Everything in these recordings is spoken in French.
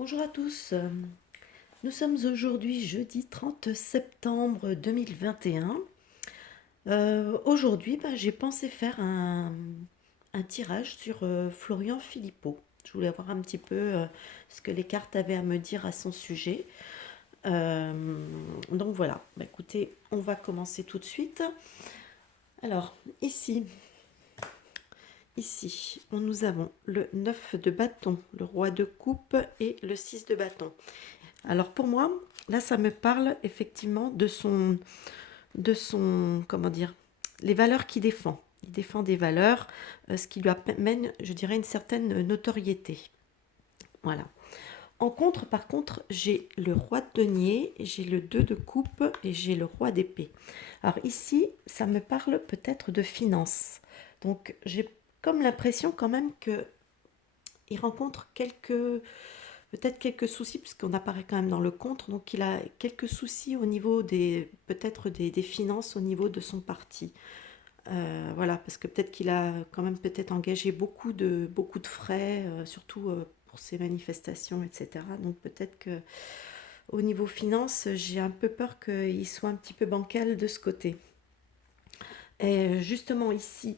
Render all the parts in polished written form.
Bonjour à tous, nous sommes aujourd'hui jeudi 30 septembre 2021. Aujourd'hui, j'ai pensé faire un tirage sur Florian Philippot. Je voulais voir un petit peu ce que les cartes avaient à me dire à son sujet. Euh, donc voilà, écoutez, on va commencer tout de suite. Alors, ici, nous avons le 9 de bâton, le roi de coupe et le 6 de bâton. Alors pour moi, là, ça me parle effectivement comment dire, les valeurs qu'il défend. Il défend des valeurs, ce qui lui amène, je dirais, une certaine notoriété. Voilà. En contre, par contre, j'ai le roi de denier, j'ai le 2 de coupe et j'ai le roi d'épée. Alors ici, ça me parle peut-être de finance. Donc j'ai comme l'impression quand même que il rencontre peut-être quelques soucis, puisqu'on apparaît quand même dans le contre, donc il a quelques soucis au niveau peut-être des finances au niveau de son parti. Voilà, parce que peut-être qu'il a quand même peut-être engagé beaucoup de frais, surtout pour ses manifestations, etc. Donc peut-être que au niveau finance, j'ai un peu peur qu'il soit un petit peu bancal de ce côté. Et justement ici,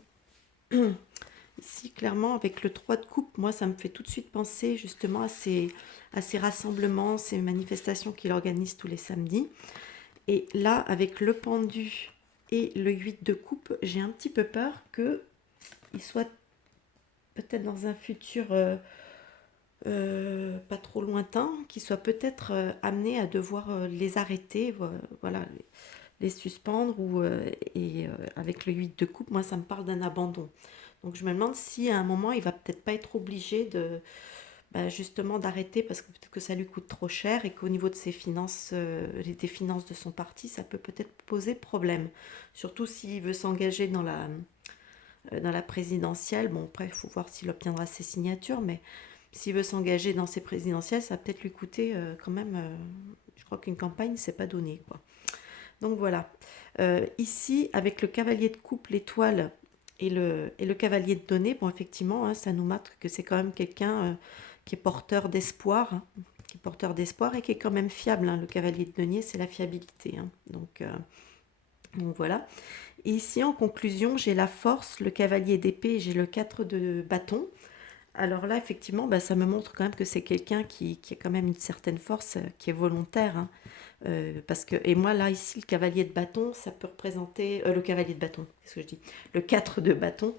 ici, clairement, avec le 3 de coupe, moi, ça me fait tout de suite penser justement à ces rassemblements, ces manifestations qu'il organise tous les samedis. Et là, avec le pendu et le 8 de coupe, j'ai un petit peu peur qu'il soit peut-être dans un futur pas trop lointain, qu'il soit peut-être amené à devoir les arrêter, voilà, les suspendre. Et avec le 8 de coupe, moi, ça me parle d'un abandon. Donc je me demande si à un moment, il va peut-être pas être obligé justement d'arrêter parce que peut-être que ça lui coûte trop cher et qu'au niveau de ses finances, des finances de son parti, ça peut peut-être poser problème. Surtout s'il veut s'engager dans la présidentielle. Bon, après, il faut voir s'il obtiendra ses signatures, mais s'il veut s'engager dans ces présidentielles, ça va peut-être lui coûter quand même. Je crois qu'une campagne, c'est pas donné, quoi. Donc voilà. Ici, avec le cavalier de coupe, l'étoile et le cavalier de denier, bon, effectivement, hein, ça nous montre que c'est quand même quelqu'un qui est porteur d'espoir, hein, qui est porteur d'espoir et qui est quand même fiable, hein. Le cavalier de denier, c'est la fiabilité, hein. Donc voilà. Et ici, en conclusion, j'ai la force, le cavalier d'épée et j'ai le 4 de bâton. Alors là, effectivement, ça me montre quand même que c'est quelqu'un qui a quand même une certaine force, qui est volontaire, hein. Parce que, et moi, là, ici, le cavalier de bâton, ça peut représenter. Le cavalier de bâton, qu'est-ce que je dis? Le 4 de bâton,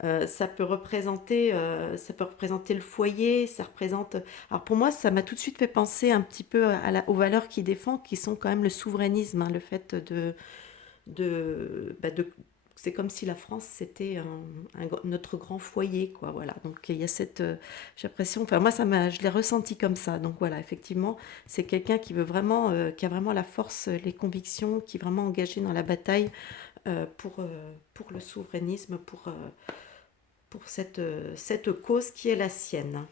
ça peut représenter le foyer, ça représente. Alors pour moi, ça m'a tout de suite fait penser un petit peu aux valeurs qu'il défend, qui sont quand même le souverainisme, hein, le fait de c'est comme si la France c'était notre grand foyer, quoi. Voilà. Donc il y a cette, j'ai l'impression, enfin moi je l'ai ressenti comme ça. Donc voilà, effectivement, c'est quelqu'un qui veut vraiment, qui a vraiment la force, les convictions, qui est vraiment engagé dans la bataille pour le souverainisme, pour cette cause qui est la sienne.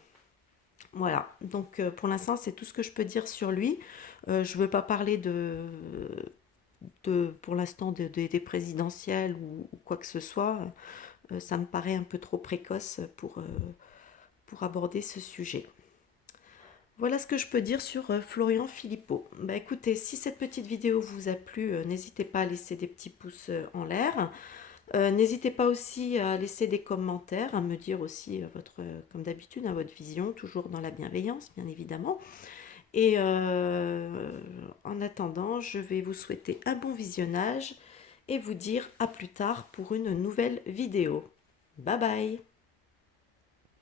Voilà, donc pour l'instant c'est tout ce que je peux dire sur lui. Je ne veux pas parler pour l'instant des présidentielles ou quoi que ce soit. Ça me paraît un peu trop précoce pour aborder ce sujet. Voilà ce que je peux dire sur Florian Philippot. Écoutez, si cette petite vidéo vous a plu, n'hésitez pas à laisser des petits pouces en l'air. N'hésitez pas aussi à laisser des commentaires, à me dire aussi comme d'habitude, votre vision, toujours dans la bienveillance, bien évidemment. Et en attendant, je vais vous souhaiter un bon visionnage et vous dire à plus tard pour une nouvelle vidéo. Bye bye!